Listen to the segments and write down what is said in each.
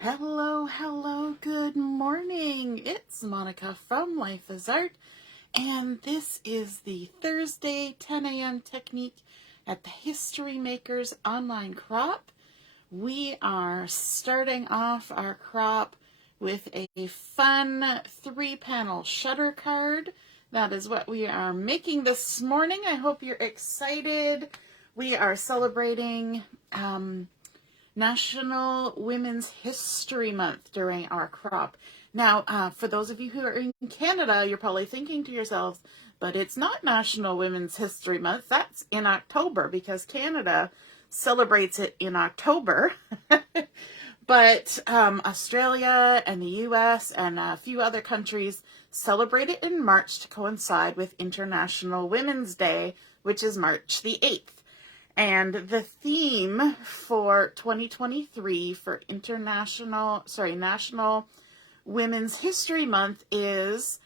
Hello, hello, good morning. It's Monica from Life is Art, and this is the Thursday 10 a.m. technique at the History Makers online crop. We are starting off our crop with a fun 3-panel shutter card. That is what we are making this morning. I hope you're excited. We are celebrating National Women's History Month during our crop. Now, for those of you who are in Canada, you're probably thinking to yourselves, but it's not National Women's History Month. That's in October because Canada celebrates it in October. But Australia and the US and a few other countries celebrate it in March to coincide with International Women's Day, which is March the 8th. And the theme for 2023 for National Women's History Month is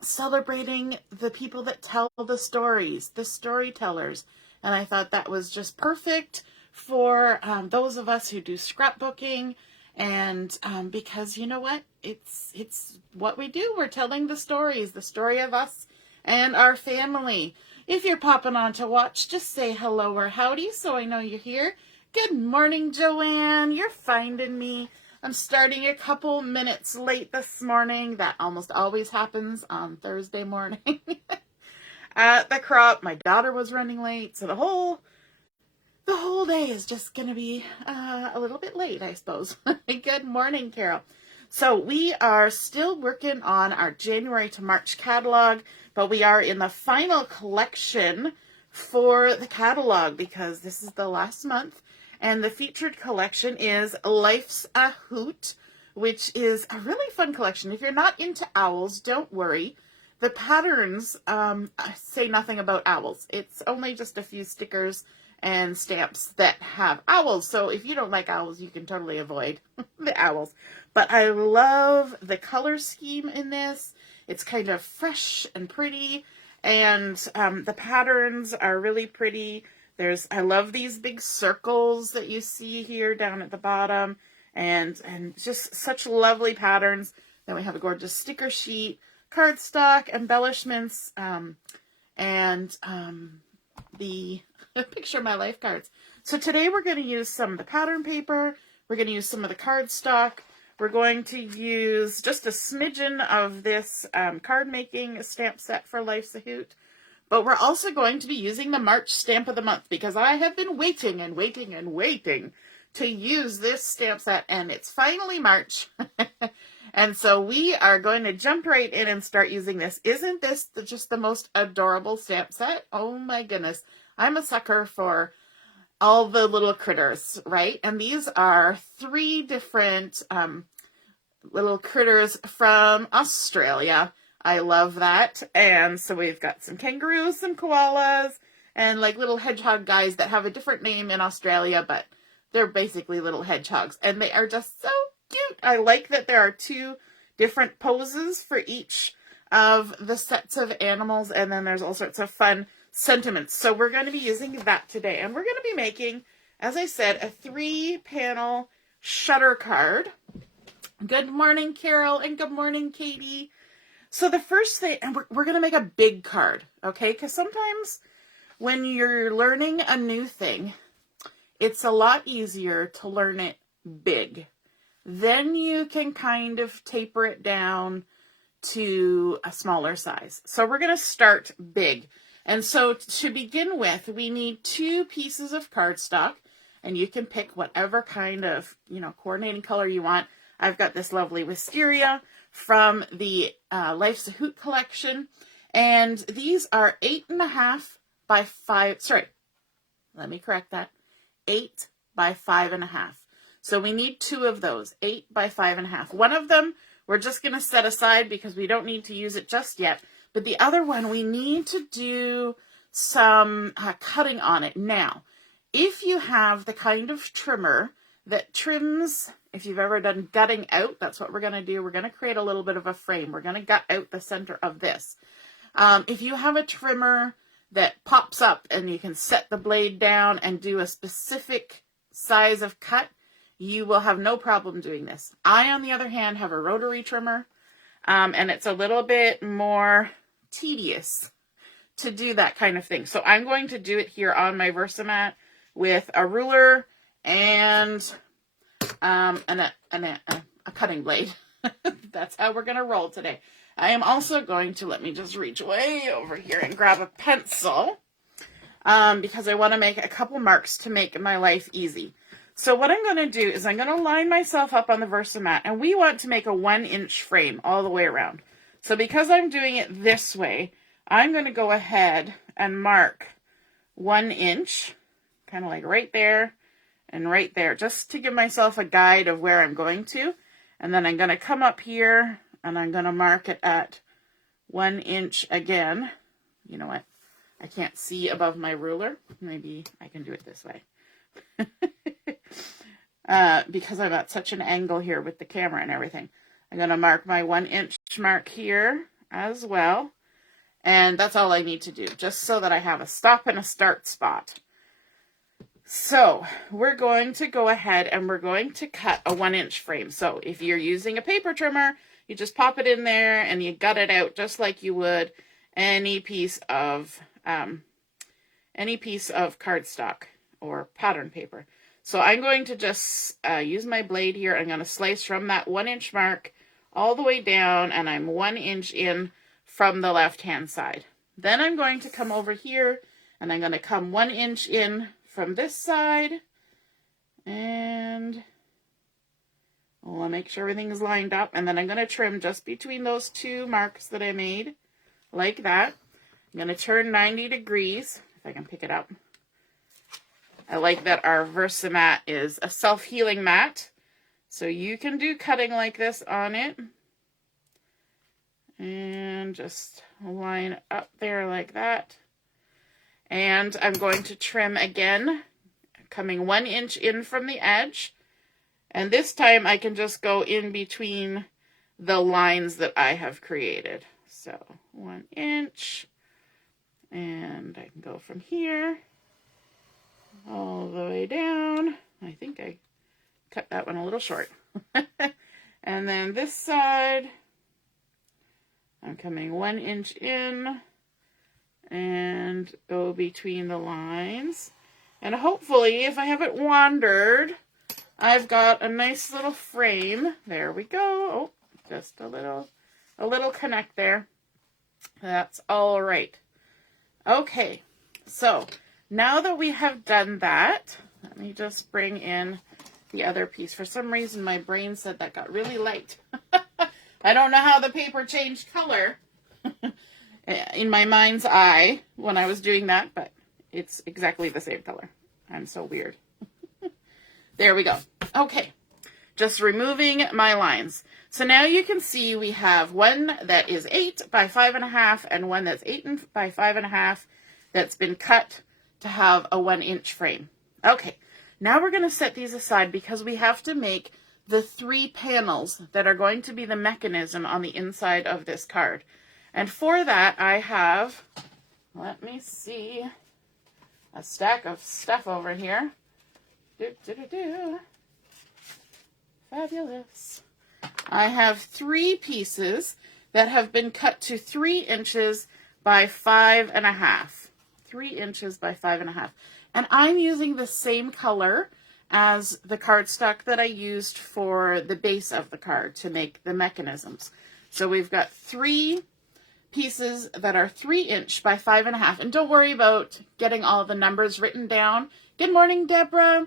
celebrating the people that tell the stories, the storytellers. And I thought that was just perfect for those of us who do scrapbooking. And because you know what? It's what we do. We're telling the stories, the story of us and our family. If you're popping on to watch, just say hello or howdy so I know you're here. Good morning, Joanne. You're finding me. I'm starting a couple minutes late this morning. That almost always happens on Thursday morning. At the crop, my daughter was running late, so the whole day is just going to be a little bit late, I suppose. Good morning, Carol. So we are still working on our January to March catalog, but we are in the final collection for the catalog because this is the last month. And the featured collection is Life's a Hoot, which is a really fun collection. If you're not into owls, don't worry. The patterns say nothing about owls. It's only just a few stickers and stamps that have owls. So if you don't like owls, you can totally avoid the owls. But I love the color scheme in this. It's kind of fresh and pretty, and the patterns are really pretty. I love these big circles that you see here down at the bottom, and just such lovely patterns. Then we have a gorgeous sticker sheet, cardstock, embellishments, and the picture of my life cards. So today we're going to use some of the pattern paper. We're going to use some of the cardstock. We're going to use just a smidgen of this card making stamp set for Life's a Hoot. But we're also going to be using the March stamp of the month because I have been waiting and waiting and waiting to use this stamp set, and it's finally March. And so we are going to jump right in and start using this. Isn't this just the most adorable stamp set? Oh my goodness. I'm a sucker for all the little critters, right? And these are 3 different little critters from Australia. I love that. And so we've got some kangaroos, some koalas, and like little hedgehog guys that have a different name in Australia, but they're basically little hedgehogs. And they are just so cute. I like that there are 2 different poses for each of the sets of animals, and then there's all sorts of fun sentiments. So we're going to be using that today, and we're going to be making, as I said, a 3-panel shutter card. Good morning, Carol, and good morning, Katie. So the first thing, and we're going to make a big card, okay? Because sometimes when you're learning a new thing, it's a lot easier to learn it big. Then you can kind of taper it down to a smaller size. So we're going to start big. And so to begin with, we need 2 pieces of cardstock, and you can pick whatever kind of, coordinating color you want. I've got this lovely Wisteria from the Life's a Hoot collection, and these are 8.5 by 5, let me correct that, 8 by 5.5. So we need 2 of those, 8 by 5.5. One of them we're just going to set aside because we don't need to use it just yet. But the other one, we need to do some cutting on it. Now, if you have the kind of trimmer that trims, if you've ever done gutting out, that's what we're going to do. We're going to create a little bit of a frame. We're going to gut out the center of this. If you have a trimmer that pops up and you can set the blade down and do a specific size of cut, you will have no problem doing this. I, on the other hand, have a rotary trimmer, and it's a little bit more tedious to do that kind of thing. So I'm going to do it here on my Versamat with a ruler and a cutting blade. That's how we're going to roll today. I am also going to, let me just reach way over here and grab a pencil, because I want to make a couple marks to make my life easy. So what I'm going to do is I'm going to line myself up on the Versamat, and we want to make a 1-inch frame all the way around. So because I'm doing it this way, I'm going to go ahead and mark 1 inch, kind of like right there and right there, just to give myself a guide of where I'm going to. And then I'm going to come up here and I'm going to mark it at 1 inch again. You know what? I can't see above my ruler. Maybe I can do it this way. Because I'm at such an angle here with the camera and everything. I'm going to mark my 1 inch mark here as well. And that's all I need to do, just so that I have a stop and a start spot. So we're going to go ahead and we're going to cut a 1-inch frame. So if you're using a paper trimmer, you just pop it in there and you gut it out just like you would any piece of cardstock or pattern paper. So I'm going to just use my blade here. I'm going to slice from that 1-inch mark all the way down, and I'm 1 inch in from the left-hand side. Then I'm going to come over here, and I'm going to come 1 inch in from this side, and I'll make sure everything is lined up, and then I'm going to trim just between those two marks that I made, like that. I'm going to turn 90 degrees, if I can pick it up. I like that our Versamat is a self-healing mat, so you can do cutting like this on it. And just line up there like that. And I'm going to trim again, coming 1 inch in from the edge. And this time I can just go in between the lines that I have created. So 1 inch, and I can go from here all the way down. I think I cut that one a little short. And then this side, I'm coming 1 inch in and go between the lines. And hopefully, if I haven't wandered, I've got a nice little frame. There we go. Oh, just a little connect there. That's all right. Okay, so now that we have done that, let me just bring in the other piece. For some reason, my brain said that got really light. I don't know how the paper changed color in my mind's eye when I was doing that, but it's exactly the same color. I'm so weird. There we go. Okay, just removing my lines. So now you can see we have one that is 8 by 5.5 and one that's 8 by 5.5 that's been cut to have a 1 inch frame. Okay, now we're going to set these aside because we have to make the 3 panels that are going to be the mechanism on the inside of this card. And for that, I have, let me see, a stack of stuff over here. Fabulous. I have 3 pieces that have been cut to 3 inches by 5.5. 3 inches by 5.5. And I'm using the same color as the cardstock that I used for the base of the card to make the mechanisms. So we've got 3 pieces that are 3 inch by 5.5. And don't worry about getting all the numbers written down. Good morning, Deborah.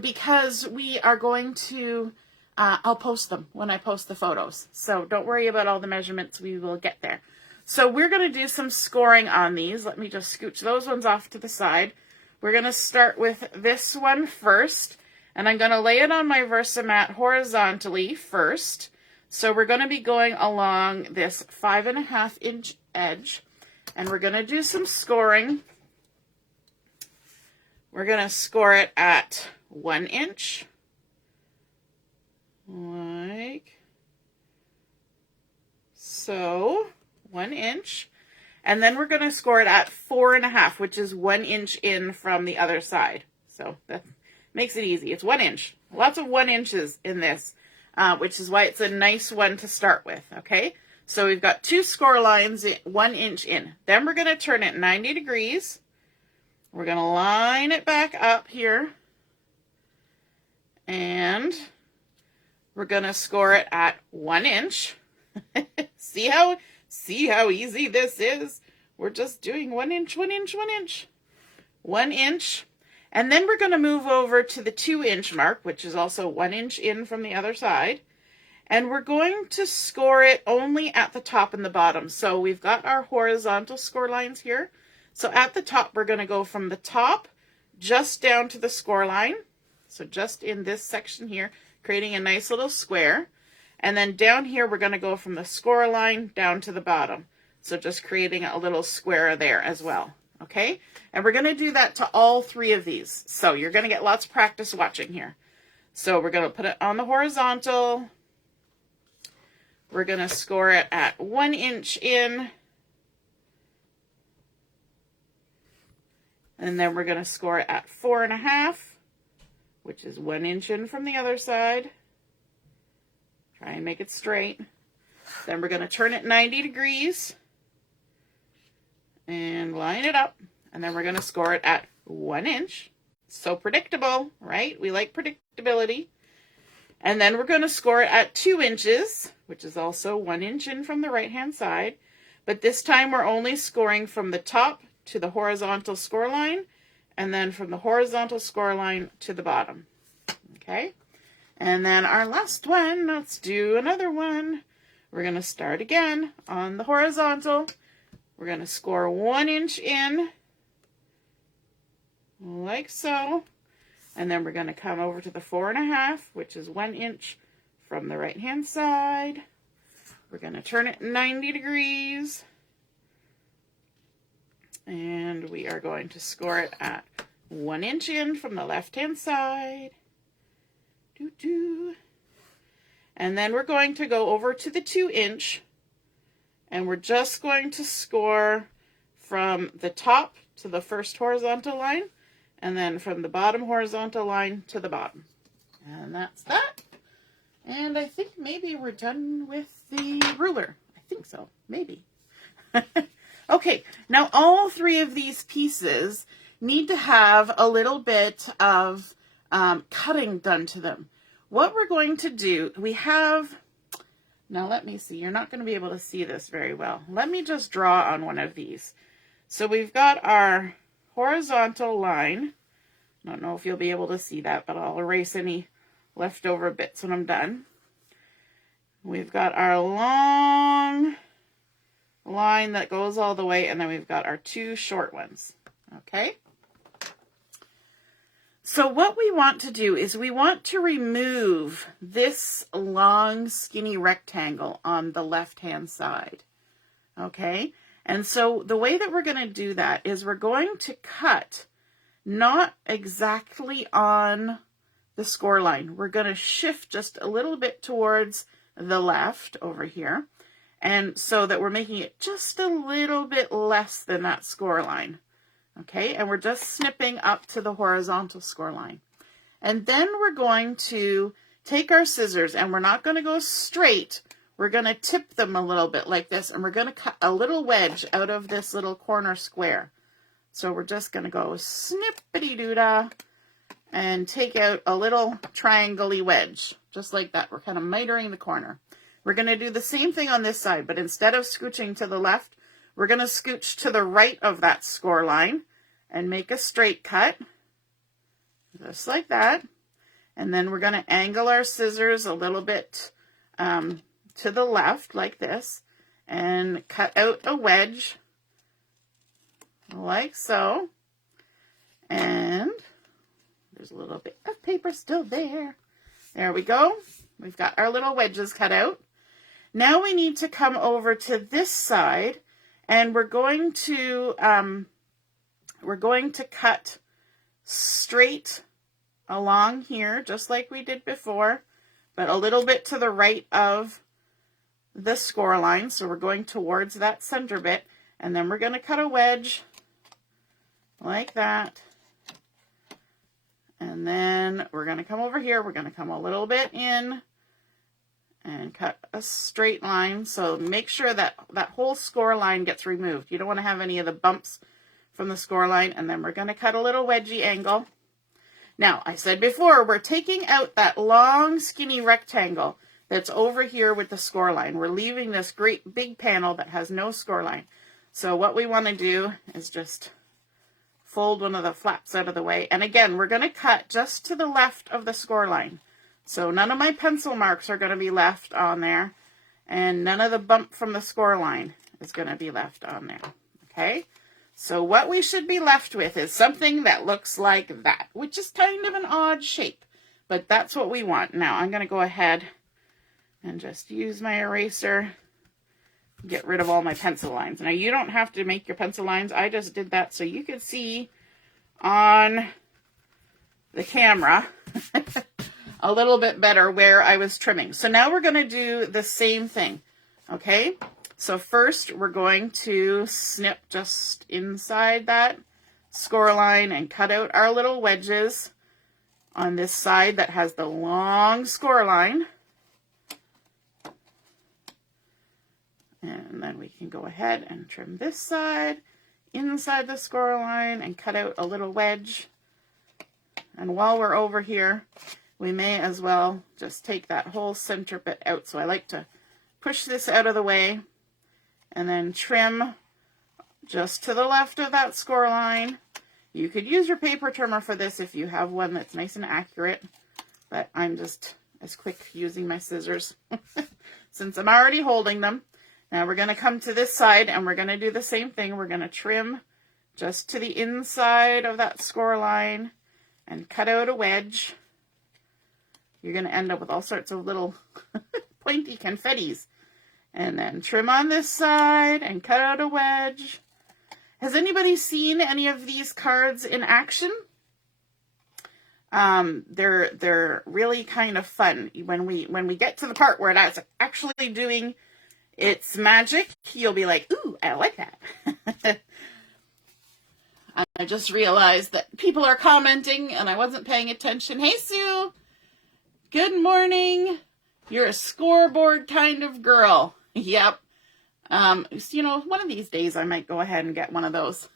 Because we are going to, I'll post them when I post the photos. So don't worry about all the measurements. We will get there. So we're going to do some scoring on these. Let me just scooch those ones off to the side. We're going to start with this one first, and I'm going to lay it on my Versamat horizontally first. So we're going to be going along this 5.5 inch edge, and we're going to do some scoring. We're going to score it at 1 inch, like so, 1 inch. And then we're going to score it at 4.5, which is 1 inch in from the other side. So Makes it easy. It's 1 inch. Lots of 1 inches in this, which is why it's a nice one to start with, okay? So we've got 2 score lines, 1 inch in. Then we're going to turn it 90 degrees. We're going to line it back up here. And we're going to score it at 1 inch. See how easy this is? We're just doing 1 inch, 1 inch, 1 inch. 1 inch. And then we're going to move over to the 2 inch mark, which is also 1 inch in from the other side. And we're going to score it only at the top and the bottom. So we've got our horizontal score lines here. So at the top, we're going to go from the top just down to the score line. So just in this section here, creating a nice little square. And then down here, we're going to go from the score line down to the bottom. So just creating a little square there as well. Okay? And we're going to do that to all 3 of these. So you're going to get lots of practice watching here. So we're going to put it on the horizontal. We're going to score it at 1 inch in. And then we're going to score it at 4.5, which is 1 inch in from the other side. Try and make it straight. Then we're going to turn it 90 degrees and line it up. And then we're going to score it at 1 inch. So predictable, right? We like predictability. And then we're going to score it at 2 inches, which is also 1 inch in from the right-hand side. But this time we're only scoring from the top to the horizontal score line, and then from the horizontal score line to the bottom. Okay? And then our last one, let's do another one. We're going to start again on the horizontal. We're going to score 1 inch in, like so. And then we're going to come over to the 4.5, which is 1 inch from the right-hand side. We're going to turn it 90 degrees. And we are going to score it at 1 inch in from the left-hand side. And then we're going to go over to the 2 inch. And we're just going to score from the top to the first horizontal line. And then from the bottom horizontal line to the bottom. And that's that. And I think maybe we're done with the ruler. I think so. Maybe. Okay, now all 3 of these pieces need to have a little bit of cutting done to them. What we're going to do, we have, now let me see, you're not going to be able to see this very well. Let me just draw on one of these. So we've got our horizontal line. I don't know if you'll be able to see that, but I'll erase any leftover bits when I'm done. We've got our long line that goes all the way, and then we've got our 2 short ones. Okay? So what we want to do is we want to remove this long skinny rectangle on the left-hand side. Okay? And so the way that we're going to do that is we're going to cut not exactly on the score line. We're going to shift just a little bit towards the left over here. And so that we're making it just a little bit less than that score line. Okay, and we're just snipping up to the horizontal score line. And then we're going to take our scissors, and we're not going to go straight. We're going to tip them a little bit like this, and we're going to cut a little wedge out of this little corner square. So we're just going to go snippity-doo-dah and take out a little triangle-y wedge, just like that. We're kind of mitering the corner. We're going to do the same thing on this side, but instead of scooching to the left, we're going to scooch to the right of that score line and make a straight cut, just like that. And then we're going to angle our scissors a little bit to the left, like this, and cut out a wedge, like so. And there's a little bit of paper still there. There we go. We've got our little wedges cut out. Now we need to come over to this side, and we're going to cut straight along here, just like we did before, but a little bit to the right of the score line. So we're going towards that center bit, and then we're going to cut a wedge like that. And then we're going to come over here. We're going to come a little bit in and cut a straight line. So make sure that that whole score line gets removed. You don't want to have any of the bumps from the score line. And then we're going to cut a little wedgie angle. Now, I said before, we're taking out that long, skinny rectangle that's over here with the score line. We're leaving this great big panel that has no score line. So what we want to do is just fold one of the flaps out of the way. And again, we're going to cut just to the left of the score line. So none of my pencil marks are going to be left on there. And none of the bump from the score line is going to be left on there. Okay? So what we should be left with is something that looks like that, which is kind of an odd shape. But that's what we want. Now I'm going to go ahead and just use my eraser, get rid of all my pencil lines. Now you don't have to make your pencil lines. I just did that so you could see on the camera a little bit better where I was trimming. So now we're going to do the same thing. Okay, so first we're going to snip just inside that score line and cut out our little wedges on this side that has the long score line. And then we can go ahead and trim this side inside the score line and cut out a little wedge. And while we're over here, we may as well just take that whole center bit out. So I like to push this out of the way and then trim just to the left of that score line. You could use your paper trimmer for this if you have one that's nice and accurate, but I'm just as quick using my scissors since I'm already holding them. Now we're going to come to this side and we're going to do the same thing. We're going to trim just to the inside of that score line and cut out a wedge. You're going to end up with all sorts of little pointy confettis. And then trim on this side and cut out a wedge. Has anybody seen any of these cards in action? They're really kind of fun. When we get to the part where it's actually doing its magic, you'll be like, ooh, I like that. I just realized that people are commenting and I wasn't paying attention. Hey, Sue. Good morning. You're a scoreboard kind of girl. Yep. You know, one of these days I might go ahead and get one of those.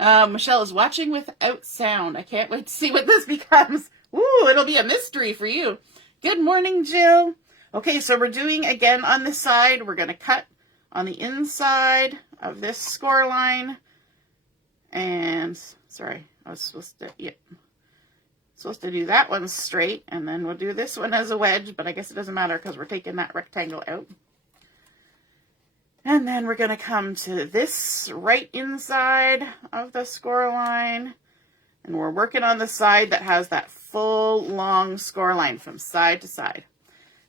Michelle is watching without sound. I can't wait to see what this becomes. Ooh, it'll be a mystery for you. Good morning, Jill. Okay, so we're doing again on this side. We're going to cut on the inside of this score line. And, sorry, I was supposed to do that one straight. And then we'll do this one as a wedge, but I guess it doesn't matter because we're taking that rectangle out. And then we're going to come to this right inside of the score line. And we're working on the side that has that full long score line from side to side.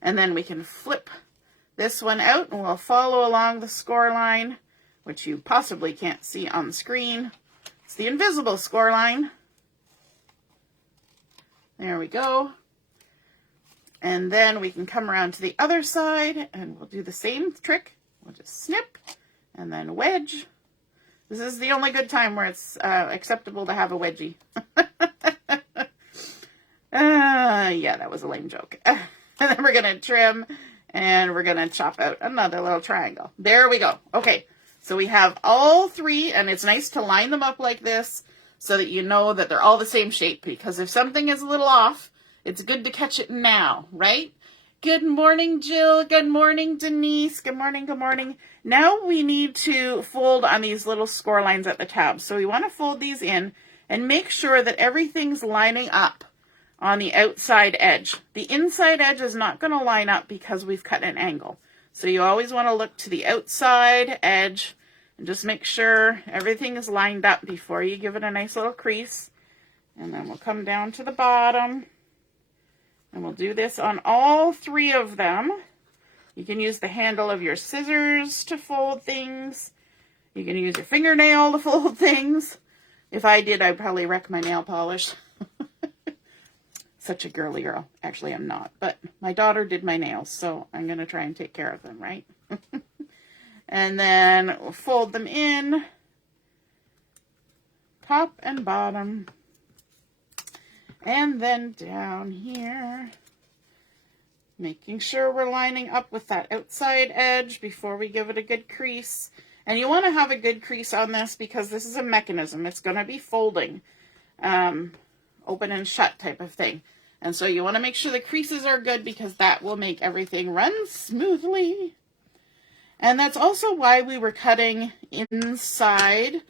And then we can flip this one out and we'll follow along the score line, which you possibly can't see on the screen. It's the invisible score line. There we go. And then we can come around to the other side and we'll do the same trick. We'll just snip and then wedge. This is the only good time where it's acceptable to have a wedgie. Yeah, that was a lame joke. And then we're going to trim and we're going to chop out another little triangle. There we go. Okay, so we have all three, and it's nice to line them up like this so that you know that they're all the same shape, because if something is a little off, it's good to catch it now, right? Good morning, Jill. Good morning, Denise. Good morning, good morning. Now we need to fold on these little score lines at the tab. So we want to fold these in and make sure that everything's lining up on the outside edge. The inside edge is not going to line up because we've cut an angle. So you always want to look to the outside edge and just make sure everything is lined up before you give it a nice little crease. And then we'll come down to the bottom. And we'll do this on all three of them. You can use the handle of your scissors to fold things. You can use your fingernail to fold things. If I did, I'd probably wreck my nail polish. Such a girly girl. Actually, I'm not. But my daughter did my nails, so I'm going to try and take care of them, right? And then we'll fold them in, top and bottom. And then down here, making sure we're lining up with that outside edge before we give it a good crease. And you want to have a good crease on this because this is a mechanism. It's going to be folding, open and shut type of thing. And so you want to make sure the creases are good because that will make everything run smoothly. And that's also why we were cutting inside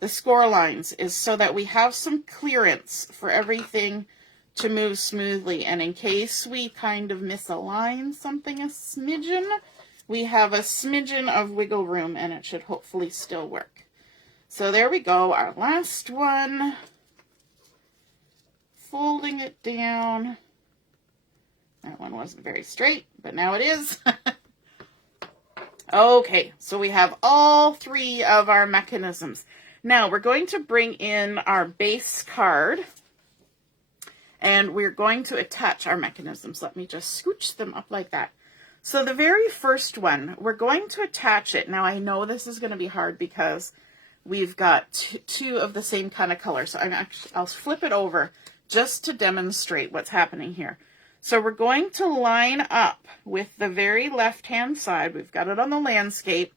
the score lines, is so that we have some clearance for everything to move smoothly. And in case we kind of misalign something a smidgen, we have a smidgen of wiggle room and it should hopefully still work. So there we go, our last one. Folding it down. That one wasn't very straight, but now it is. Okay, so we have all three of our mechanisms. Now we're going to bring in our base card and we're going to attach our mechanisms. Let me just scooch them up like that. So the very first one, we're going to attach it. Now I know this is going to be hard because we've got two of the same kind of color. So I'll flip it over just to demonstrate what's happening here. So we're going to line up with the very left-hand side. We've got it on the landscape.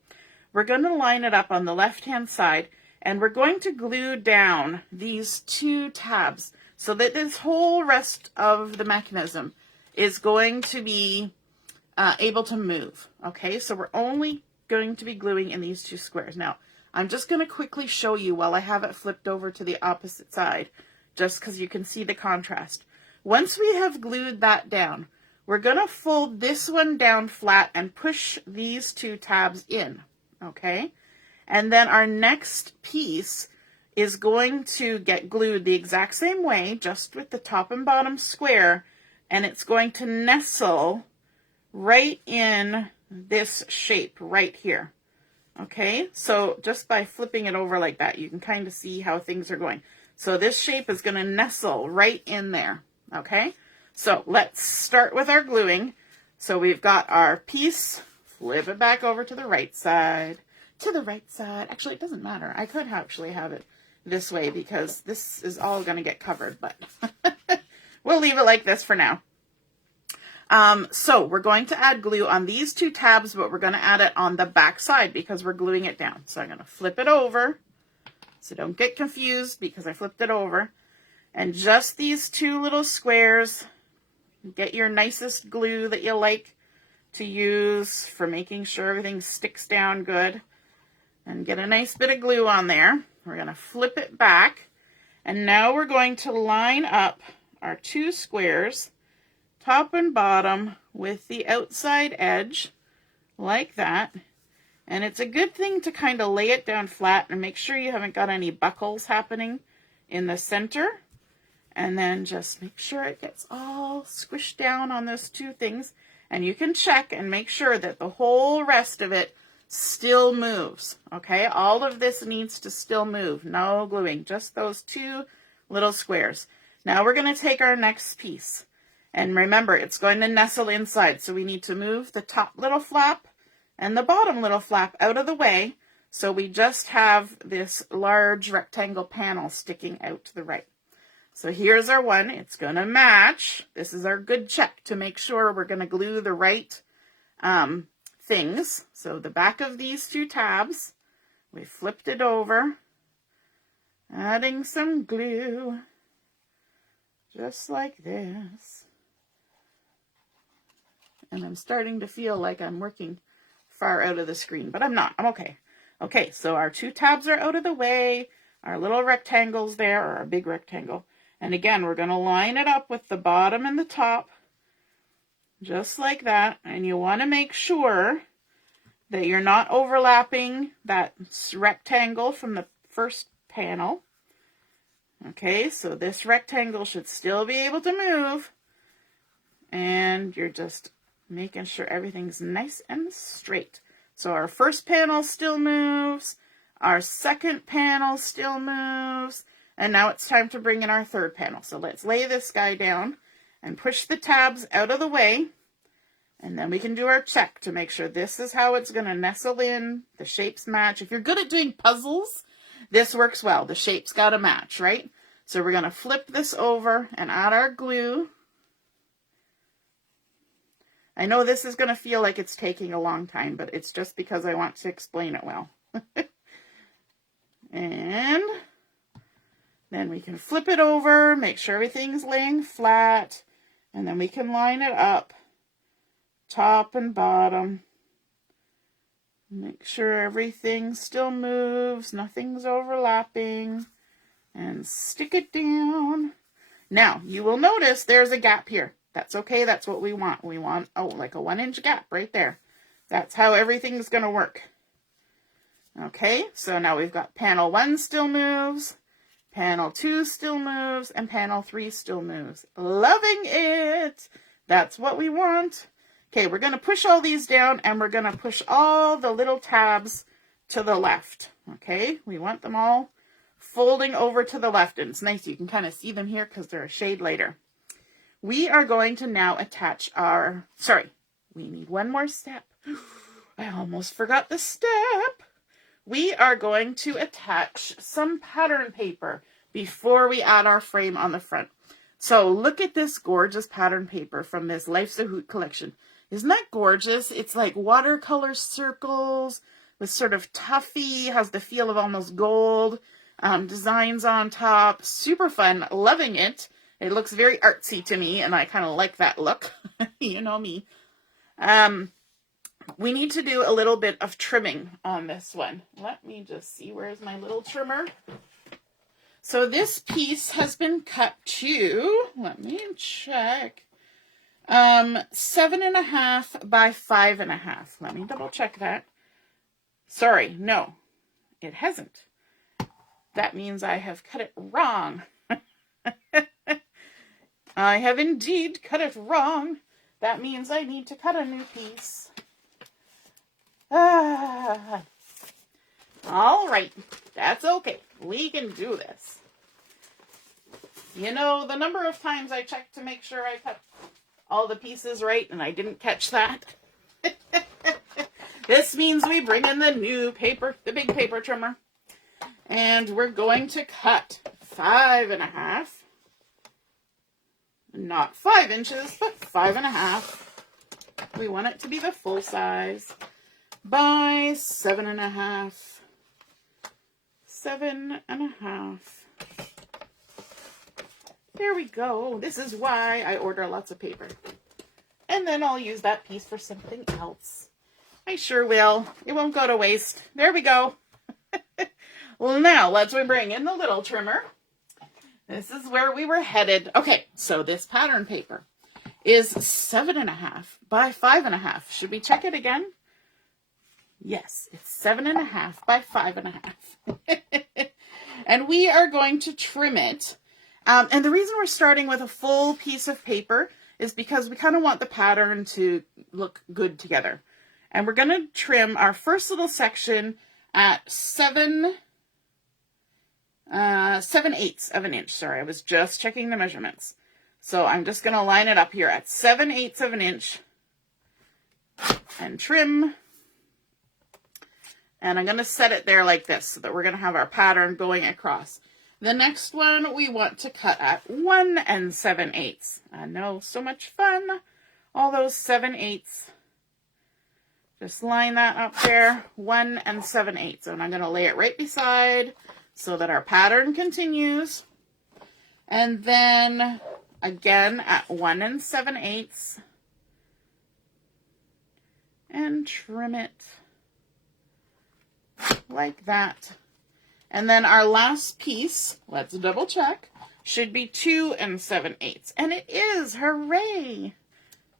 We're going to line it up on the left-hand side, and we're going to glue down these two tabs so that this whole rest of the mechanism is going to be able to move. Okay, so we're only going to be gluing in these two squares. Now, I'm just going to quickly show you while I have it flipped over to the opposite side, just because you can see the contrast. Once we have glued that down, we're going to fold this one down flat and push these two tabs in, okay? And then our next piece is going to get glued the exact same way, just with the top and bottom square, and it's going to nestle right in this shape right here, okay? So just by flipping it over like that, you can kind of see how things are going. So this shape is going to nestle right in there, okay? So let's start with our gluing. So we've got our piece, flip it back over to the right side. To the right side. Actually, it doesn't matter. I could actually have it this way because this is all going to get covered, but we'll leave it like this for now. So we're going to add glue on these two tabs, but we're going to add it on the back side because we're gluing it down. So I'm going to flip it over. So don't get confused because I flipped it over. And just these two little squares, get your nicest glue that you like to use for making sure everything sticks down good. And get a nice bit of glue on there. We're going to flip it back. And now we're going to line up our two squares, top and bottom, with the outside edge, like that. And it's a good thing to kind of lay it down flat and make sure you haven't got any buckles happening in the center. And then just make sure it gets all squished down on those two things. And you can check and make sure that the whole rest of it still moves. Okay, all of this needs to still move. No gluing, just those two little squares. Now we're going to take our next piece. And remember, it's going to nestle inside. So we need to move the top little flap and the bottom little flap out of the way, so we just have this large rectangle panel sticking out to the right. So here's our one. It's going to match. This is our good check to make sure we're going to glue the right things. So the back of these two tabs, we flipped it over, adding some glue, just like this. And I'm starting to feel like I'm working far out of the screen, but I'm not. I'm okay. Okay, so our two tabs are out of the way. Our little rectangles there, or our big rectangle. And again, we're going to line it up with the bottom and the top, just like that. And you want to make sure that you're not overlapping that rectangle from the first panel. Okay, so this rectangle should still be able to move. And you're just making sure everything's nice and straight. So our first panel still moves, our second panel still moves, and now it's time to bring in our third panel. So let's lay this guy down and push the tabs out of the way, and then we can do our check to make sure this is how it's going to nestle in, the shapes match. If you're good at doing puzzles, this works well. The shapes got to match, right? So we're going to flip this over and add our glue. I know this is going to feel like it's taking a long time, but it's just because I want to explain it well. And then we can flip it over, make sure everything's laying flat, and then we can line it up, top and bottom. Make sure everything still moves, nothing's overlapping, and stick it down. Now, you will notice there's a gap here. That's okay, that's what we want. We want, like a 1-inch gap right there. That's how everything's going to work. Okay, so now we've got panel 1 still moves, panel 2 still moves, and panel 3 still moves. Loving it! That's what we want. Okay, we're going to push all these down, and we're going to push all the little tabs to the left. Okay, we want them all folding over to the left, and it's nice. You can kind of see them here because they're a shade lighter. We are going to now attach our, we need one more step. I almost forgot the step. We are going to attach some pattern paper before we add our frame on the front. So look at this gorgeous pattern paper from this Life's a Hoot collection. Isn't that gorgeous? It's like watercolor circles with sort of tuffy, has the feel of almost gold, designs on top. Super fun, loving it. It looks very artsy to me, and I kind of like that look. You know me. We need to do a little bit of trimming on this one. Let me just see, where's my little trimmer? So this piece has been cut to, let me check, 7.5 by 5.5. Let me double check that. Sorry, no, it hasn't. That means I have cut it wrong. I have indeed cut it wrong. That means I need to cut a new piece. All right, that's okay. We can do this. You know, the number of times I checked to make sure I cut all the pieces right, and I didn't catch that. This means we bring in the new paper, the big paper trimmer, and we're going to cut 5.5, not 5 inches, but 5.5. We want it to be the full size. By 7.5. 7.5. There we go. This is why I order lots of paper. And then I'll use that piece for something else. I sure will. It won't go to waste. There we go. Well, now let's bring in the little trimmer. This is where we were headed. Okay, so this pattern paper is 7.5 by 5.5. Should we check it again? Yes, it's 7.5 by 5.5. And we are going to trim it. And the reason we're starting with a full piece of paper is because we kind of want the pattern to look good together. And we're going to trim our first little section at 7/8 of an inch. Sorry, I was just checking the measurements. So I'm just going to line it up here at 7/8 of an inch and trim. And I'm going to set it there like this so that we're going to have our pattern going across. The next one we want to cut at 1 7/8. I know, so much fun. All those 7/8. Just line that up there, 1 7/8. And I'm going to lay it right beside so that our pattern continues. And then again at 1 7/8. And trim it like that. And then our last piece, let's double check, should be 2 7/8. And it is, hooray!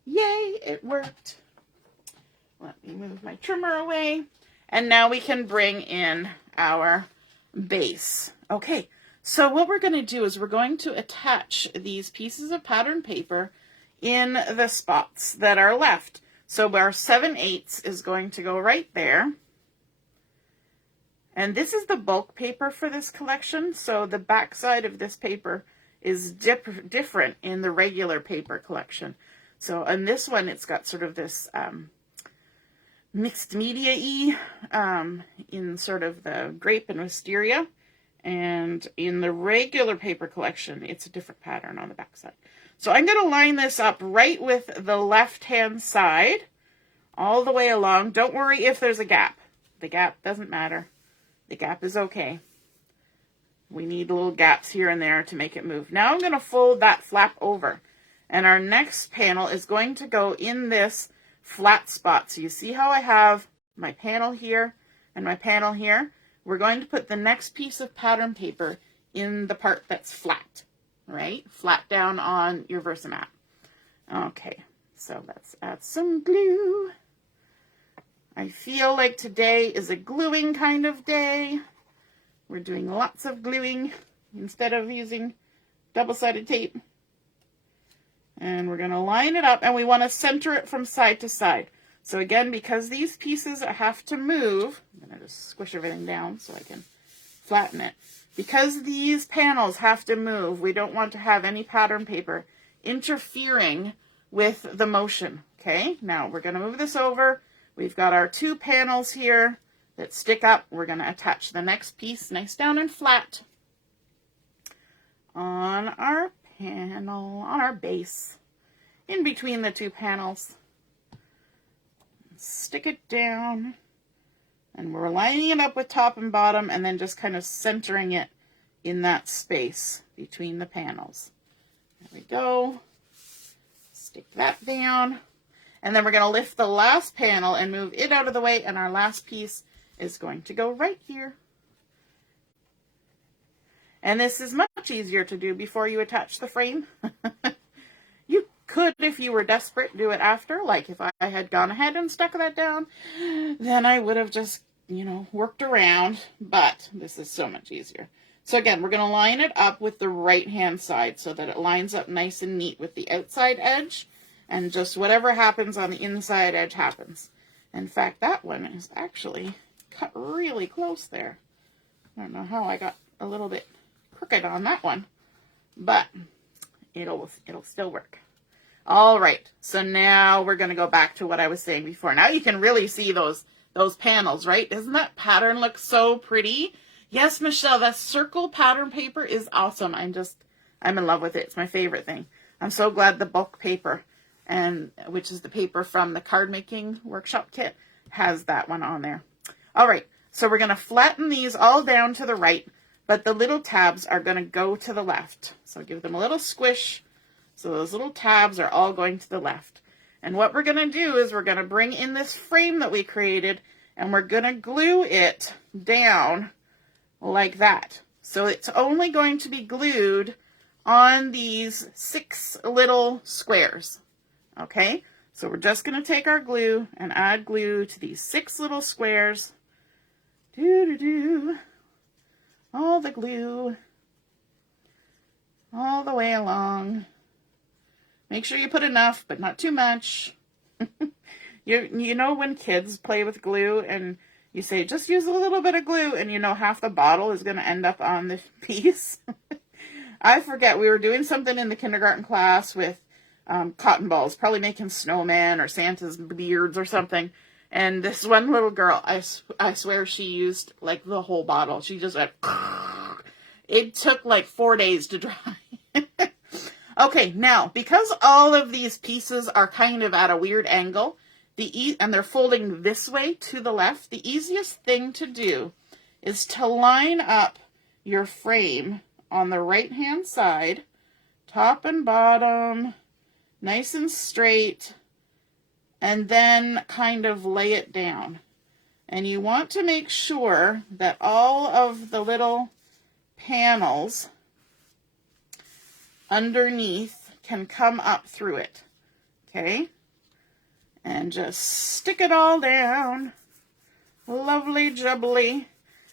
Yay, it worked. Let me move my trimmer away. And now we can bring in our base. Okay, so what we're going to do is we're going to attach these pieces of pattern paper in the spots that are left. So our 7/8 is going to go right there. And this is the bulk paper for this collection, so the back side of this paper is different in the regular paper collection. So on this one, it's got sort of this mixed media-y in sort of the grape and wisteria. And in the regular paper collection, it's a different pattern on the back side. So I'm going to line this up right with the left-hand side all the way along. Don't worry if there's a gap. The gap doesn't matter. The gap is okay. We need little gaps here and there to make it move. Now I'm going to fold that flap over. And our next panel is going to go in this flat spot. So you see how I have my panel here and my panel here? We're going to put the next piece of pattern paper in the part that's flat, right? Flat down on your Versamat. Okay, so let's add some glue. I feel like today is a gluing kind of day. We're doing lots of gluing instead of using double-sided tape. And we're going to line it up, and we want to center it from side to side. So again, because these pieces have to move, I'm going to just squish everything down so I can flatten it. Because these panels have to move, we don't want to have any pattern paper interfering with the motion. Okay, now we're going to move this over. We've got our two panels here that stick up. We're going to attach the next piece nice down and flat on our panel, on our base, in between the two panels. Stick it down, and we're lining it up with top and bottom, and then just kind of centering it in that space between the panels. There we go. Stick that down, and then we're going to lift the last panel and move it out of the way, and our last piece is going to go right here. And this is much easier to do before you attach the frame. You could, if you were desperate, do it after. Like if I had gone ahead and stuck that down, then I would have just, worked around. But this is so much easier. So again, we're going to line it up with the right-hand side so that it lines up nice and neat with the outside edge. And just whatever happens on the inside edge happens. In fact, that one is actually cut really close there. I don't know how I got a little bit crooked on that one, but it'll still work. All right, so now we're going to go back to what I was saying before. Now you can really see those panels, right? Doesn't that pattern look so pretty? Yes, Michelle, that circle pattern paper is awesome. I'm in love with it. It's my favorite thing. I'm so glad the bulk paper, which is the paper from the card making workshop kit, has that one on there. All right, so we're going to flatten these all down to the right, but the little tabs are going to go to the left. So give them a little squish. So those little tabs are all going to the left. And what we're going to do is we're going to bring in this frame that we created, and we're going to glue it down like that. So it's only going to be glued on these 6 little squares. Okay, so we're just going to take our glue and add glue to these 6 little squares. All the glue all the way along. Make sure you put enough, but not too much. You know when kids play with glue and you say, just use a little bit of glue, and half the bottle is going to end up on the piece? I forget, we were doing something in the kindergarten class with cotton balls, probably making snowmen or Santa's beards or something. And this one little girl, I swear she used like the whole bottle. She just went, it took like 4 days to dry. Okay, now, because all of these pieces are kind of at a weird angle, and they're folding this way to the left, the easiest thing to do is to line up your frame on the right-hand side, top and bottom, nice and straight, and then kind of lay it down. And you want to make sure that all of the little panels underneath can come up through it. Okay? And just stick it all down. Lovely jubbly.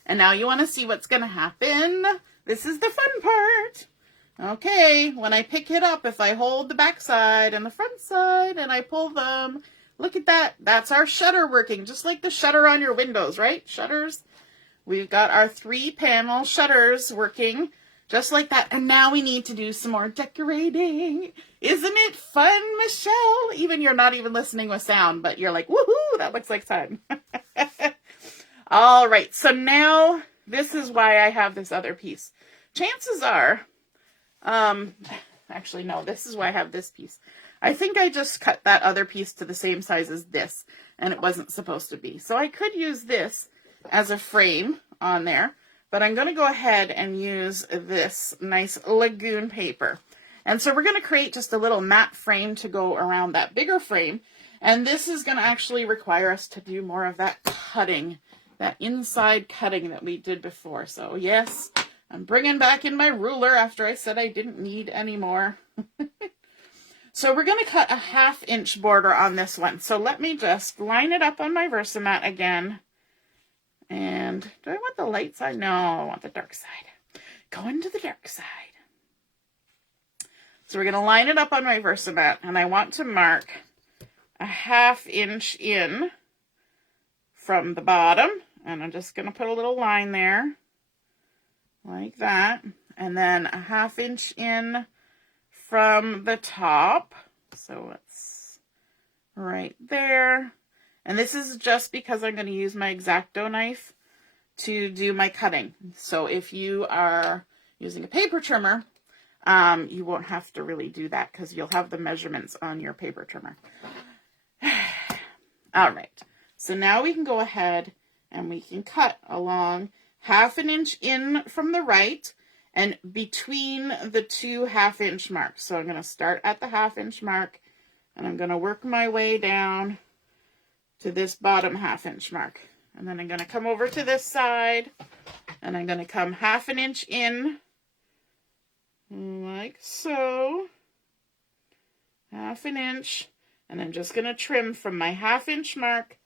And now you want to see what's going to happen. This is the fun part. Okay, when I pick it up, if I hold the back side and the front side and I pull them, look at that. That's our shutter working, just like the shutter on your windows, right? Shutters. We've got our 3-panel shutters working just like that. And now we need to do some more decorating. Isn't it fun, Michelle? Even you're not even listening with sound, but you're like, woohoo, that looks like fun. All right, so now this is why I have this other piece. Chances are, actually no, this is why I have this piece. I think I just cut that other piece to the same size as this, and it wasn't supposed to be. So I could use this as a frame on there, but I'm going to go ahead and use this nice Lagoon paper. And so we're going to create just a little matte frame to go around that bigger frame. And this is going to actually require us to do more of that cutting, that inside cutting that we did before. So yes, I'm bringing back in my ruler after I said I didn't need any more. So we're going to cut a 1/2 inch border on this one. So let me just line it up on my Versamat again. And do I want the light side? No, I want the dark side. Going to the dark side. So we're going to line it up on my Versamat, and I want to mark a 1/2 inch in from the bottom. And I'm just going to put a little line there like that. And then a 1/2 inch in from the top. So it's right there. And this is just because I'm going to use my X-Acto knife to do my cutting. So if you are using a paper trimmer, you won't have to really do that because you'll have the measurements on your paper trimmer. All right. So now we can go ahead and we can cut along 1/2 inch in from the right and between the two 1/2 inch marks. So I'm going to start at the 1/2 inch mark and I'm going to work my way down to this bottom 1/2 inch mark. And then I'm going to come over to this side and I'm going to come 1/2 inch in like so, 1/2 inch, and I'm just going to trim from my 1/2 inch mark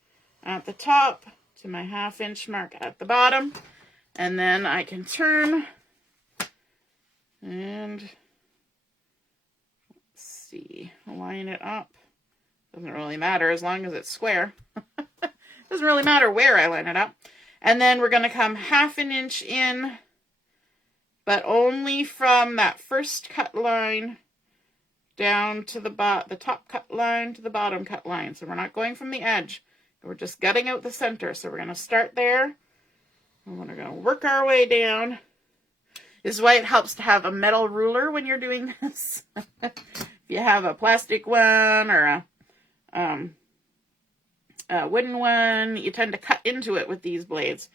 at the top to my 1/2 inch mark at the bottom, and then I can turn and let's see, line it up. Doesn't really matter as long as it's square. Doesn't really matter where I line it up. And then we're going to come 1/2 inch in, but only from that first cut line down to the top cut line to the bottom cut line. So we're not going from the edge. We're just gutting out the center. So we're going to start there. And we're going to work our way down. This is why it helps to have a metal ruler when you're doing this. If you have a plastic one or a wooden one, you tend to cut into it with these blades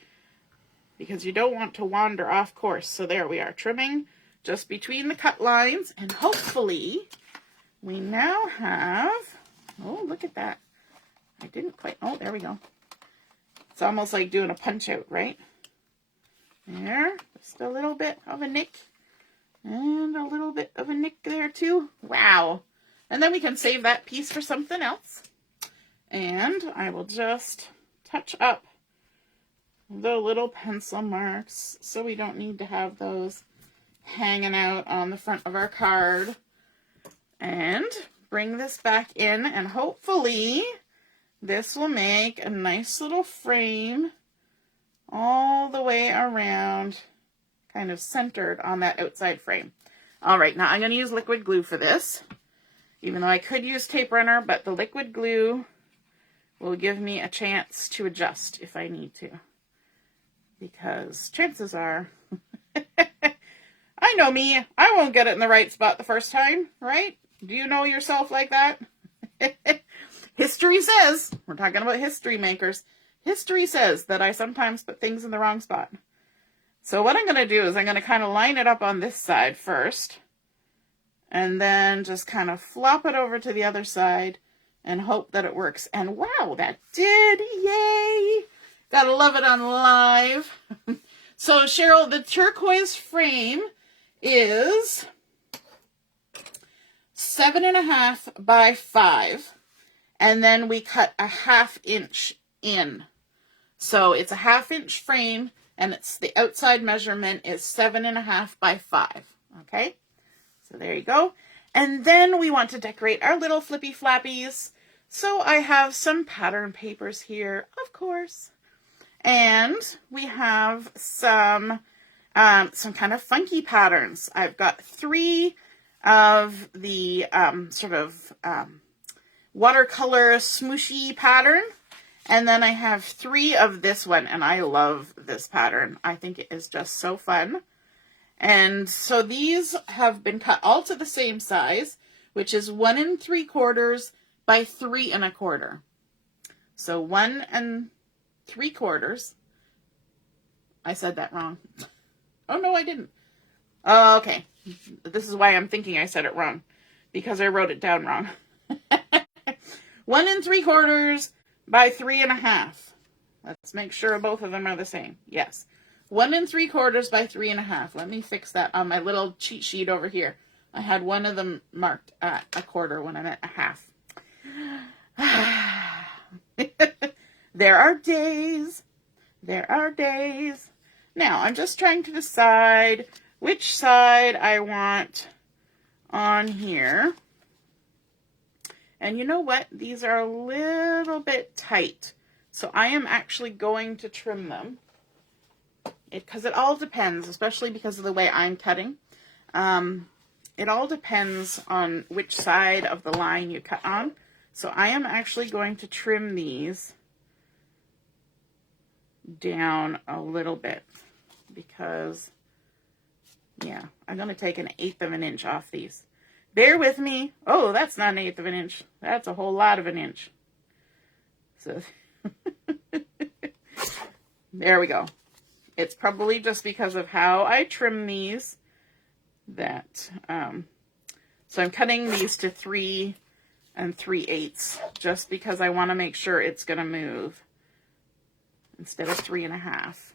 because you don't want to wander off course. So there we are, trimming just between the cut lines, and hopefully we now have, oh, look at that. I didn't quite, oh, there we go. It's almost like doing a punch out, right? There, just a little bit of a nick, and a little bit of a nick there too. Wow. And then we can save that piece for something else. And I will just touch up the little pencil marks so we don't need to have those hanging out on the front of our card. And bring this back in, and hopefully this will make a nice little frame all the way around, kind of centered on that outside frame. All right, now I'm going to use liquid glue for this, even though I could use tape runner, but the liquid glue will give me a chance to adjust if I need to, because chances are, I know me, I won't get it in the right spot the first time, right? Do you know yourself like that? History says, we're talking about history makers, history says that I sometimes put things in the wrong spot. So what I'm going to do is I'm going to kind of line it up on this side first, and then just kind of flop it over to the other side and hope that it works. And wow, that did, yay! Gotta love it on live. So Cheryl, the turquoise frame is 7.5 by 5, and then we cut a 1/2 inch in. So it's a 1/2 inch frame, and it's the outside measurement is 7.5 by 5. Okay, so there you go. And then we want to decorate our little flippy flappies. So I have some pattern papers here, of course, and we have some kind of funky patterns. I've got 3 of the watercolor smooshy pattern, And then I have 3 of this one, and I love this pattern. I think it is just so fun. And so these have been cut all to the same size, which is 1 3/4 by 3 1/4. So 1 3/4. I said that wrong. Oh, no, I didn't. Oh, okay. This is why I'm thinking I said it wrong, because I wrote it down wrong. 1 3/4 by 3 1/2. Let's make sure both of them are the same. Yes. 1 3/4 by 3 1/2. Let me fix that on my little cheat sheet over here. I had one of them marked at 1/4 when I meant 1/2. There are days. There are days. Now, I'm just trying to decide which side I want on here. And you know what? These are a little bit tight. So I am actually going to trim them. Because it all depends, especially because of the way I'm cutting. It all depends on which side of the line you cut on. So I am actually going to trim these down a little bit. Because, yeah, I'm going to take 1/8 of an inch off these. Bear with me. Oh, that's not 1/8 of an inch. That's a whole lot of an inch. So, there we go. It's probably just because of how I trim these that, so I'm cutting these to 3 3/8 just because I want to make sure it's going to move instead of 3 1/2.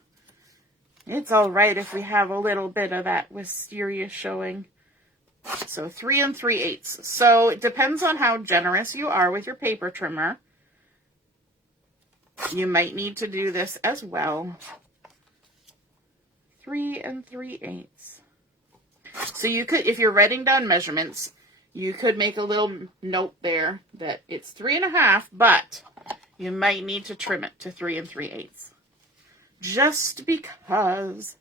It's all right if we have a little bit of that wisteria showing. So 3 3/8. So it depends on how generous you are with your paper trimmer. You might need to do this as well. 3 3/8. So you could, if you're writing down measurements, you could make a little note there that it's 3 1/2, but you might need to trim it to 3 3/8. Just because.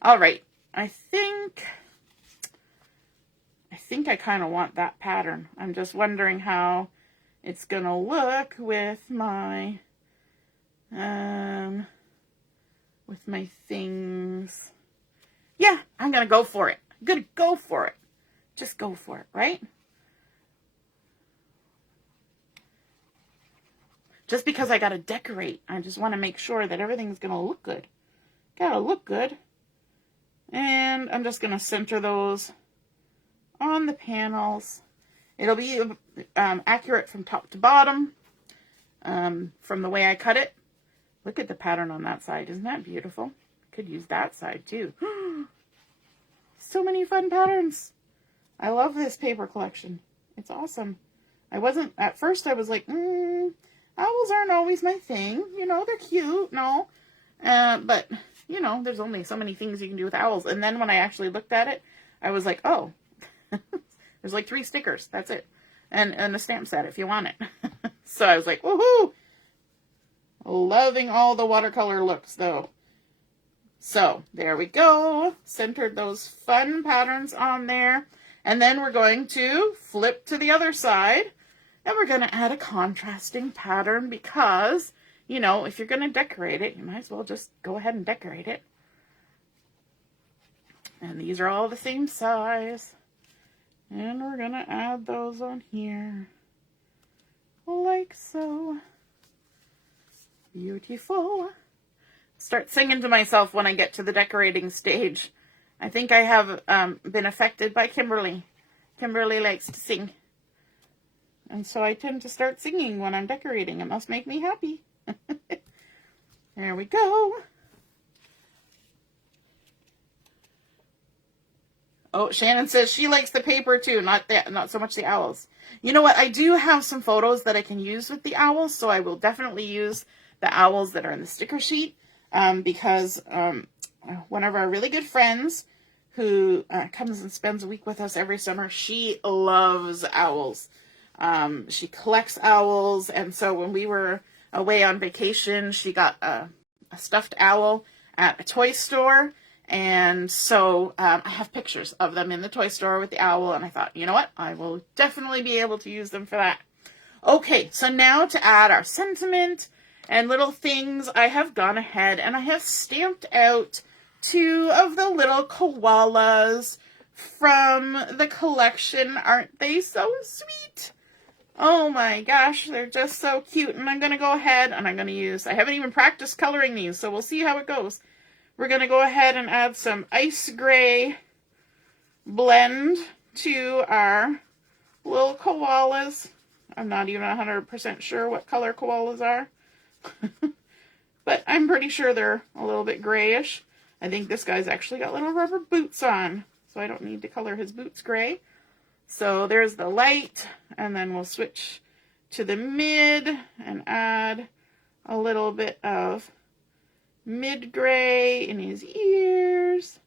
All right. I think I kind of want that pattern. I'm just wondering how it's going to look with my things. Yeah, I'm going to go for it. I'm going to go for it. Just go for it, right? Just because I got to decorate, I just want to make sure that everything's going to look good. Got to look good. And I'm just going to center those on the panels. It'll be accurate from top to bottom from the way I cut it. Look at the pattern on that side. Isn't that beautiful? Could use that side too. So many fun patterns. I love this paper collection. It's awesome. At first I was like, owls aren't always my thing. You know, they're cute. No. But, you know, there's only so many things you can do with owls. And then when I actually looked at it, I was like, oh, there's like 3 stickers. That's it. And a stamp set if you want it. So I was like, woohoo! Loving all the watercolor looks, though. So, there we go. Centered those fun patterns on there. And then we're going to flip to the other side. And we're going to add a contrasting pattern because, you know, if you're going to decorate it, you might as well just go ahead and decorate it. And these are all the same size. And we're going to add those on here. Like so. Beautiful. Start singing to myself when I get to the decorating stage. I think I have been affected by Kimberly. Kimberly likes to sing. And so I tend to start singing when I'm decorating. It must make me happy. There we go. Oh, Shannon says she likes the paper too, not so much the owls. You know what? I do have some photos that I can use with the owls, so I will definitely use the owls that are in the sticker sheet because one of our really good friends who comes and spends a week with us every summer, she loves owls. She collects owls, and so when we were away on vacation, she got a stuffed owl at a toy store. And so I have pictures of them in the toy store with the owl, and I thought, you know what? I will definitely be able to use them for that. Okay, so now to add our sentiment and little things, I have gone ahead and I have stamped out 2 of the little koalas from the collection. Aren't they so sweet? Oh my gosh, they're just so cute. And I'm going to go ahead and I'm going to use, I haven't even practiced coloring these, so we'll see how it goes. We're going to go ahead and add some ice gray blend to our little koalas. I'm not even 100% sure what color koalas are, but I'm pretty sure they're a little bit grayish. I think this guy's actually got little rubber boots on, so I don't need to color his boots gray. So there's the light, and then we'll switch to the mid and add a little bit of mid gray in his ears,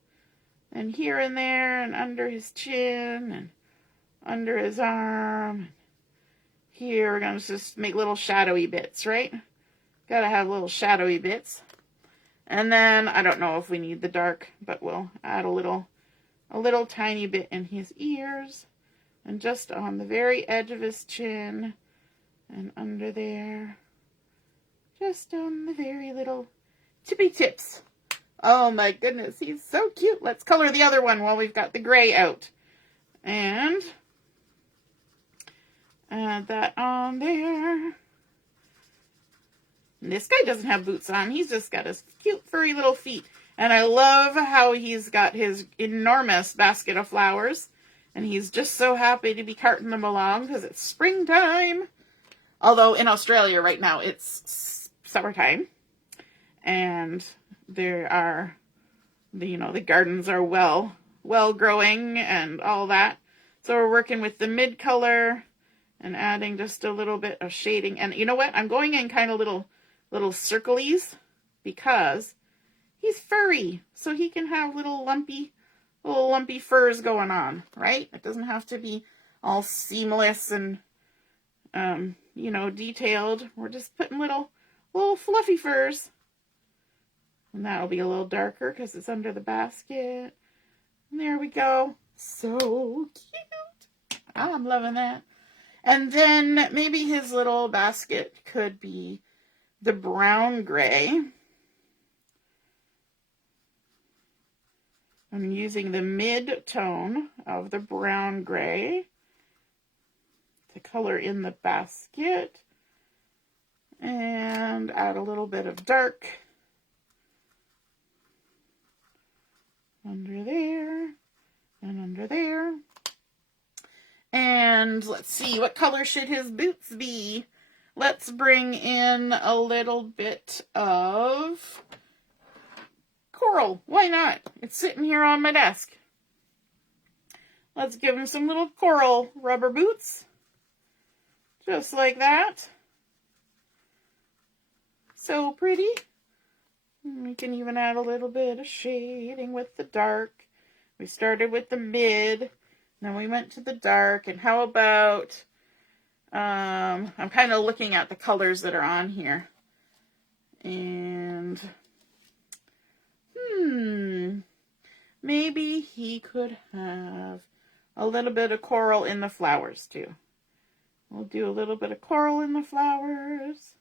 and here and there, and under his chin, and under his arm. Here we're going to just make little shadowy bits, right? Gotta have little shadowy bits. And then, I don't know if we need the dark, but we'll add a little tiny bit in his ears. And just on the very edge of his chin, and under there, just on the very little tippy tips. Oh my goodness, he's so cute. Let's color the other one while we've got the gray out. And add that on there. And this guy doesn't have boots on. He's just got his cute furry little feet. And I love how he's got his enormous basket of flowers. And he's just so happy to be carting them along because it's springtime. Although in Australia right now it's summertime. And there are, the gardens are well growing and all that. So we're working with the mid color and adding just a little bit of shading. And you know what? I'm going in kind of little circlies because he's furry. So he can have little lumpy furs going on, right? It doesn't have to be all seamless and, detailed. We're just putting little fluffy furs. And that'll be a little darker because it's under the basket. And there we go. So cute. I'm loving that. And then maybe his little basket could be the brown gray. I'm using the mid-tone of the brown gray to color in the basket and add a little bit of dark under there and under there. And let's see, what color should his boots be? Let's bring in a little bit of coral. Why not? It's sitting here on my desk. Let's give him some little coral rubber boots. Just like that. So pretty. We can even add a little bit of shading with the dark. We started with the mid, then we went to the dark. And how about, I'm kind of looking at the colors that are on here. And, maybe he could have a little bit of coral in the flowers too. We'll do a little bit of coral in the flowers.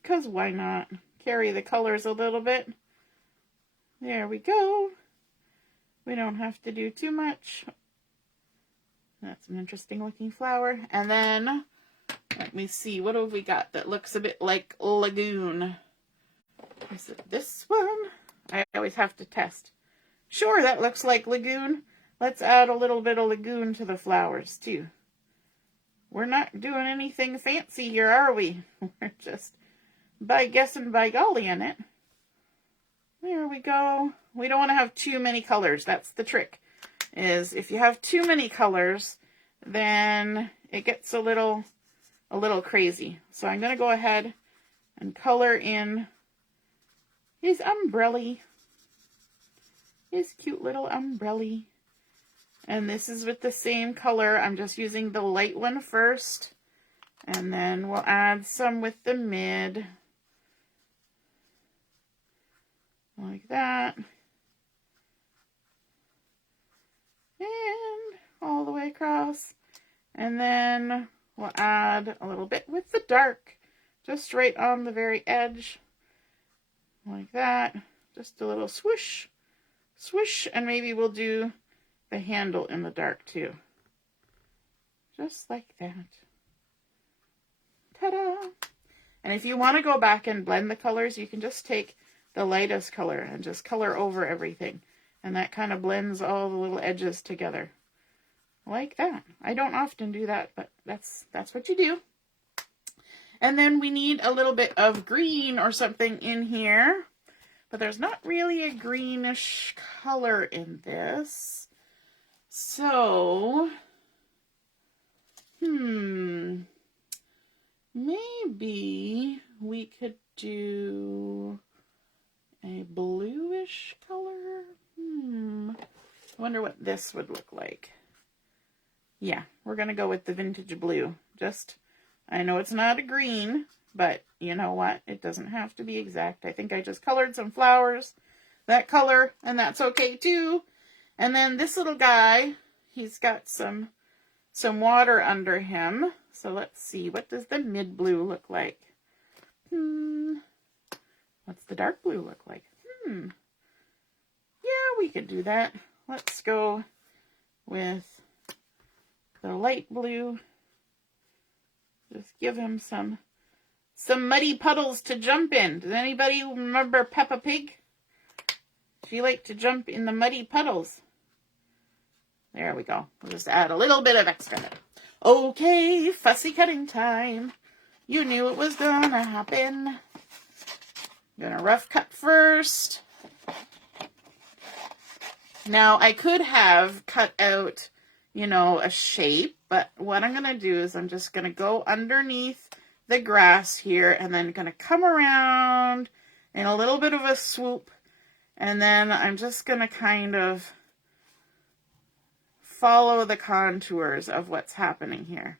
Because why not? Carry the colors a little bit. There we go. We don't have to do too much. That's an interesting looking flower. And then, let me see, what have we got that looks a bit like Lagoon? Is it this one? I always have to test. Sure, that looks like Lagoon. Let's add a little bit of Lagoon to the flowers too. We're not doing anything fancy here, are we? We're just by guessing by golly in it. There we go. We don't want to have too many colors. That's the trick. Is if you have too many colors, then it gets a little crazy. So I'm going to go ahead and color in his umbrella. His cute little umbrella. And this is with the same color. I'm just using the light one first. And then we'll add some with the mid. Like that. And all the way across. And then we'll add a little bit with the dark. just right on the very edge, like that. Just a little swoosh, swoosh, and maybe we'll do the handle in the dark too. Just like that. Ta-da! And if you want to go back and blend the colors, you can just take the lightest color and just color over everything. And that kind of blends all the little edges together. Like that. I don't often do that, but that's what you do. And then we need a little bit of green or something in here. But there's not really a greenish color in this. So, maybe we could do a bluish color. I wonder what this would look like. Yeah, we're going to go with the vintage blue. I know it's not a green, but you know what? It doesn't have to be exact. I think I just colored some flowers that color, and that's okay too. And then this little guy, he's got some water under him. So let's see, what does the mid blue look like? What's the dark blue look like? Yeah, we could do that. Let's go with the light blue. Just give him some muddy puddles to jump in. Does anybody remember Peppa Pig? She liked to jump in the muddy puddles. There we go. We'll just add a little bit of extra there. Okay, fussy cutting time. You knew it was gonna happen. I'm gonna rough cut first. Now, I could have cut out, a shape, but what I'm gonna do is I'm just gonna go underneath the grass here and then gonna come around in a little bit of a swoop, and then I'm just gonna kind of follow the contours of what's happening here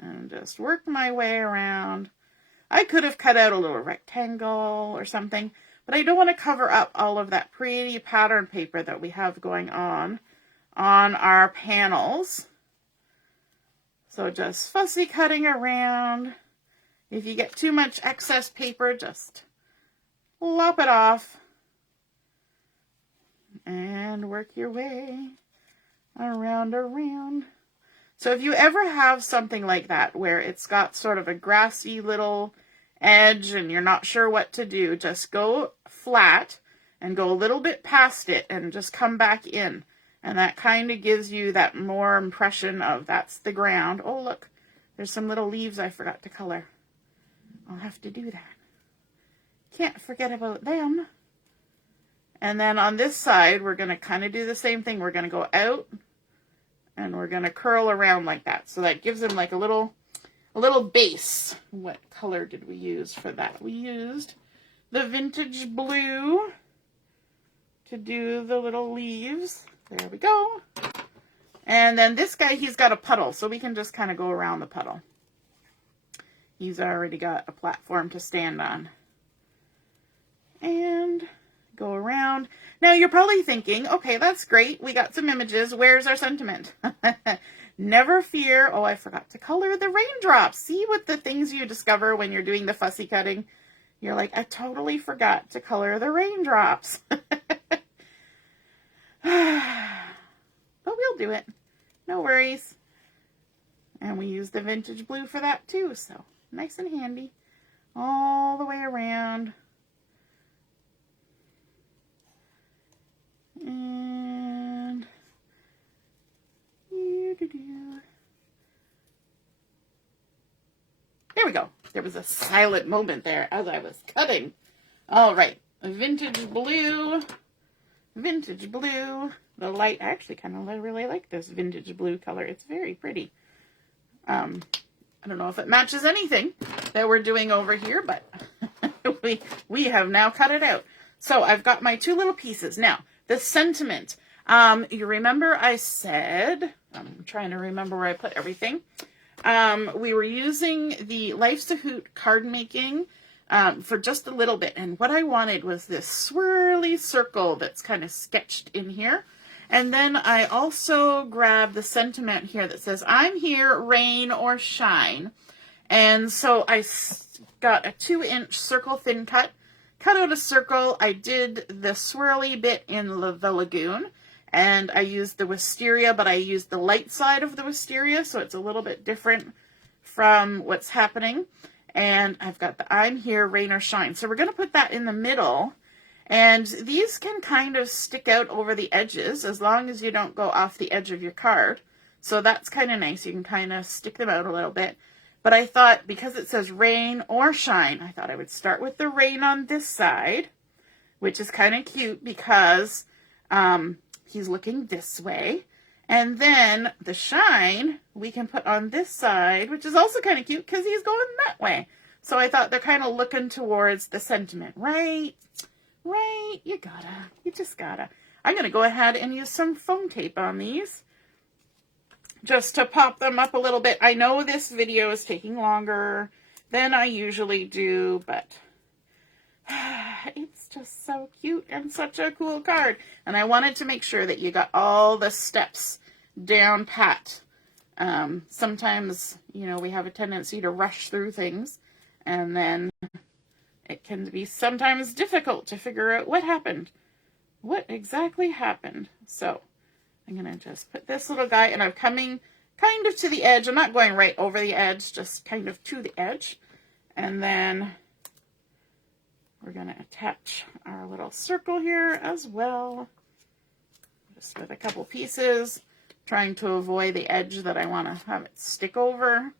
and just work my way around. I could have cut out a little rectangle or something, but I don't want to cover up all of that pretty pattern paper that we have going on our panels. So just fussy cutting around. If you get too much excess paper, just lop it off and work your way around. So if you ever have something like that where it's got sort of a grassy little edge and you're not sure what to do, just go flat and go a little bit past it and just come back in. And that kind of gives you that more impression of that's the ground. Oh, look, there's some little leaves I forgot to color. I'll have to do that. Can't forget about them. And then on this side, we're going to kind of do the same thing. We're going to go out and we're going to curl around like that. So that gives them like a little base. What color did we use for that? We used the vintage blue to do the little leaves. There we go. And then this guy, he's got a puddle, so we can just kind of go around the puddle. He's already got a platform to stand on. And go around. Now you're probably thinking, okay, that's great. We got some images. Where's our sentiment? Never fear. Oh, I forgot to color the raindrops. See what the things you discover when you're doing the fussy cutting. You're like, I totally forgot to color the raindrops. But we'll do it. No worries. And we use the vintage blue for that too. So nice and handy. All the way around. And there we go. There was a silent moment there as I was cutting. All right, vintage blue. Vintage blue. The light, I actually kind of really like this vintage blue color. It's very pretty. I don't know if it matches anything that we're doing over here, but we have now cut it out. So I've got my two little pieces. Now, the sentiment. You remember I said, I'm trying to remember where I put everything. We were using the Life's a Hoot card making for just a little bit. And what I wanted was this swirly circle that's kind of sketched in here. And then I also grabbed the sentiment here that says, I'm here, rain or shine. And so I got a 2-inch circle thin cut out a circle. I did the swirly bit in the Lagoon, and I used the Wisteria, but I used the light side of the Wisteria, so it's a little bit different from what's happening. And I've got the I'm Here, Rain or Shine. So we're going to put that in the middle, and these can kind of stick out over the edges as long as you don't go off the edge of your card. So that's kind of nice. You can kind of stick them out a little bit. But I thought, because it says rain or shine, I thought I would start with the rain on this side, which is kind of cute because he's looking this way. And then the shine we can put on this side, which is also kind of cute because he's going that way. So I thought they're kind of looking towards the sentiment, right? Right? You just gotta. I'm going to go ahead and use some foam tape on these, just to pop them up a little bit. I know this video is taking longer than I usually do, but it's just so cute and such a cool card. And I wanted to make sure that you got all the steps down pat. Sometimes, you know, we have a tendency to rush through things, and then it can be sometimes difficult to figure out what happened. What exactly happened? So I'm going to just put this little guy, and I'm coming kind of to the edge. I'm not going right over the edge, just kind of to the edge. And then we're going to attach our little circle here as well, just with a couple pieces, trying to avoid the edge that I want to have it stick over.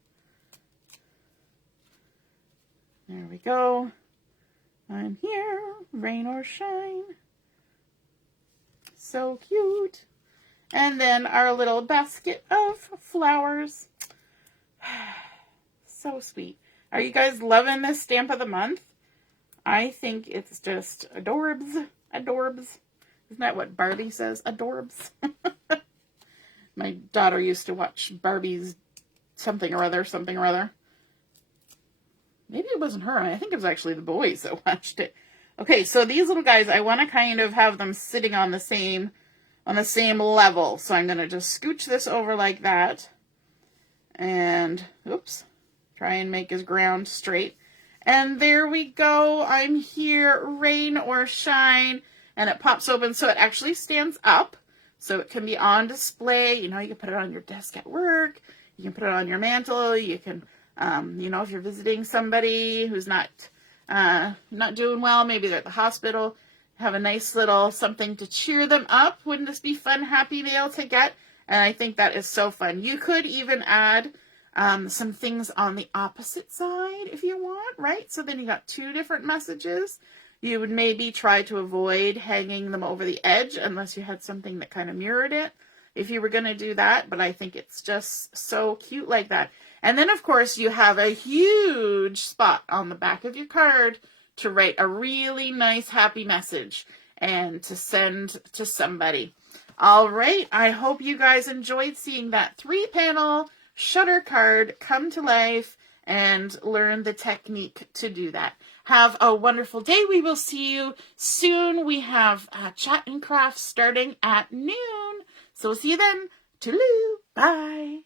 There we go. I'm here, rain or shine. So cute. And then our little basket of flowers. So sweet. Are you guys loving this stamp of the month? I think it's just adorbs. Adorbs. Isn't that what Barbie says? Adorbs. My daughter used to watch Barbie's something or other. Maybe it wasn't her. I think it was actually the boys that watched it. Okay, so these little guys, I want to kind of have them sitting on the same level. So I'm going to just scooch this over like that. And, oops, try and make his ground straight. And there we go. I'm here, rain or shine. And it pops open so it actually stands up. So it can be on display. You know, you can put it on your desk at work. You can put it on your mantle. You can, you know, if you're visiting somebody who's not doing well, maybe they're at the hospital, have a nice little something to cheer them up. Wouldn't this be fun, happy mail to get? And I think that is so fun. You could even add some things on the opposite side if you want, right? So then you got 2 different messages. You would maybe try to avoid hanging them over the edge unless you had something that kind of mirrored it if you were going to do that. But I think it's just so cute like that. And then, of course, you have a huge spot on the back of your card to write a really nice, happy message and to send to somebody. All right. I hope you guys enjoyed seeing that 3-panel shutter card come to life and learn the technique to do that. Have a wonderful day. We will see you soon. We have Chat and Crafts starting at noon. So we'll see you then. Toodaloo. Bye.